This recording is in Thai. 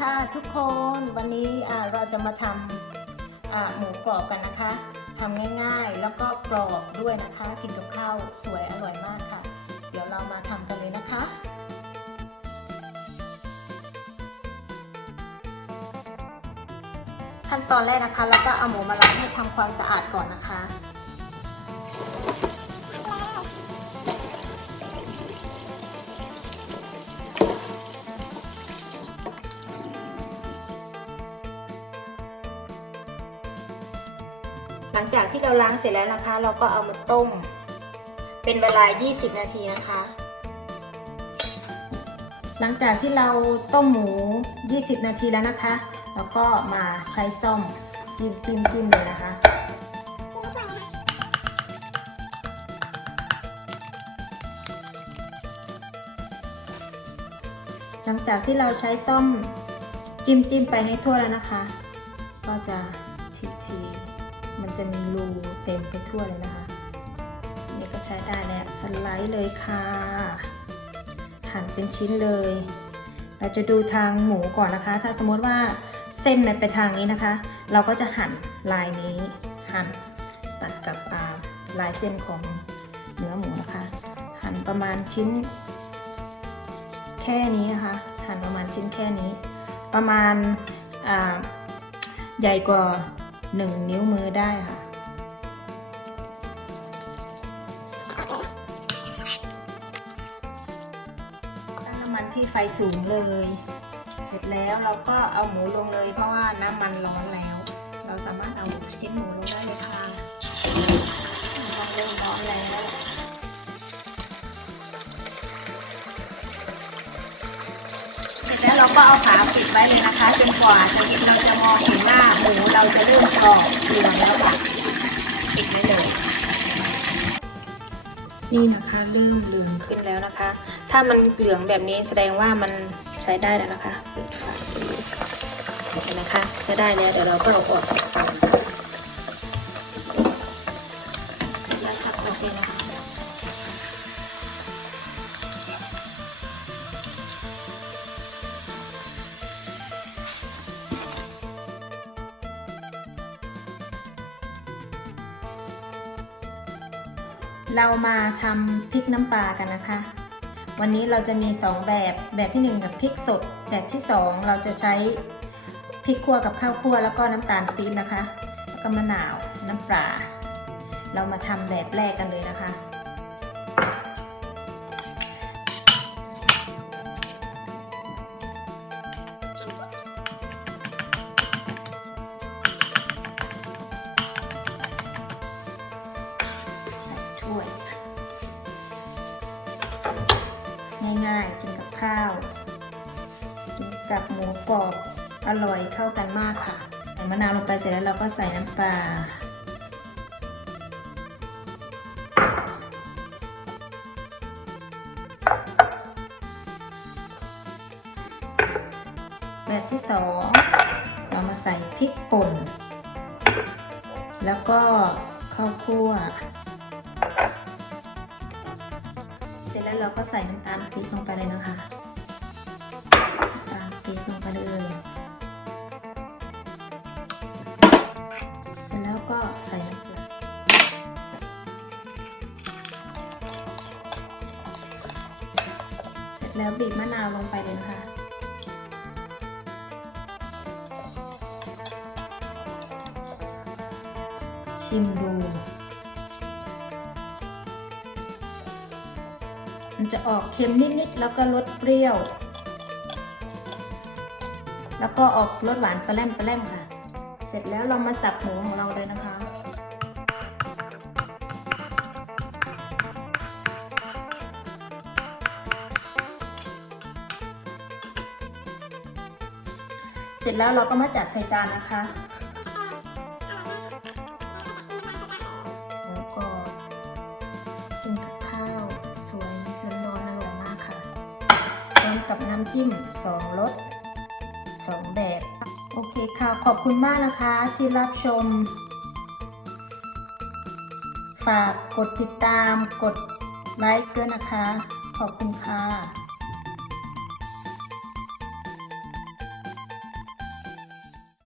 ค่ะทุกคนวันนี้เราจะมาทำหมูกรอบกันนะคะทำง่ายๆ แล้วก็กรอบด้วยนะคะ กินกับข้าวสวยอร่อยมากค่ะ เดี๋ยวเรามาทำกันเลยนะคะขั้นตอนแรกนะคะเราก็เอาหมูมาล้างให้ทำความสะอาดก่อนนะคะ หลังจากที่เราล้างเสร็จแล้วนะคะ เราก็เอามาต้ม เป็นเวลา 20 นาทีนะคะ หลังจากที่เราต้มหมู 20 นาทีแล้วนะคะ แล้วก็มาใช้ส้อมจิ้มจิ้มจิ้มเลยนะคะหลังจากที่เราใช้ส้อมจิ้มจิ้มไปให้ทั่วแล้วนะคะ ก็จะทีทีๆ มันจะมีรูเต็มไปทั่วเลยนะคะ นี่ก็ใช้ได้แล้วสไลด์เลยค่ะ หั่นเป็นชิ้นเลย เราจะดูทางหมูก่อนนะคะ ถ้าสมมติว่าเส้นมันไปทางนี้นะคะ เราก็จะหั่นลายนี้หั่นตัดกับาลายเส้นของเนื้อหมูนะคะ หั่นประมาณชิ้น แค่นี้นะคะ หั่นประมาณชิ้นแค่นี้ ประมาณาใหญ่กว่า 1 นิ้วมือได้ค่ะ ตั้งน้ำมันที่ไฟสูงเลย เสร็จแล้วเราก็เอาหมูลงเลยเพราะว่าน้ำมันร้อนแล้ว เราสามารถเอาชิ้นหมูลงได้เลยค่ะ ร็จแล้วเราก็เอาฝาปิดไว้เลยนะคะจนกว่าจะเราจะมองเห็นว่าหมูเราจะเริ่มกรอบเหลืองแล้วค่ะปิดไว้เลย นี่นะคะเริ่มเหลืองขึ้นแล้วนะคะ ถ้ามันเหลืองแบบนี้แสดงว่ามันใช้ได้แล้วนะคะเปิดฝาเห็นนะคะใช้ได้แล้วเดี๋ยวเราก็เอาออกจากเตาเสร็จแล้วค่ะโอเคนะคะ เรามาทำพริกน้ำปลากันนะคะ วันนี้เราจะมี 2 แบบแบบที่ 1 กับพริกสด แบบที่ 2 เราจะใช้พริกคั่วกับข้าวคั่วแล้วก็น้ำตาลปี๊บนะคะแล้วก็มะนาวน้ำปลาเรามาทำแบบแรกกันเลยนะคะ ง่ายๆ กินกับข้าว กินกับหมูกรอบอร่อยเข้ากันมากค่ะใส่มะนาวลงไปเสร็จแล้วเราก็ใส่น้ำปลาแบบที่สองเรามาใส่พริกป่น แล้วก็ข้าวคั่ว แล้วเราก็ใส่น้ำตาลปี๊บลงไปเลยนะคะน้ำตาลปี๊บลงไปเลยเสร็จแล้วก็ใส่น้ำปลาเสร็จแล้วบีบมะนาวลงไปเลยนะคะชิมดู มันจะออกเค็มนิดๆแล้วก็รสเปรี้ยว แล้วก็ออกรสหวานปลาแรมปลาแรมค่ะ เสร็จแล้วเรามาสับหมูของเราเลยนะคะเสร็จแล้วเราก็มาจัดใส่จานนะคะ กับน้ำจิ้มสองรสสองแบบ โอเคค่ะ ขอบคุณมากนะคะที่รับชม ฝากกดติดตามกดไลค์ด้วยนะคะ ขอบคุณค่ะ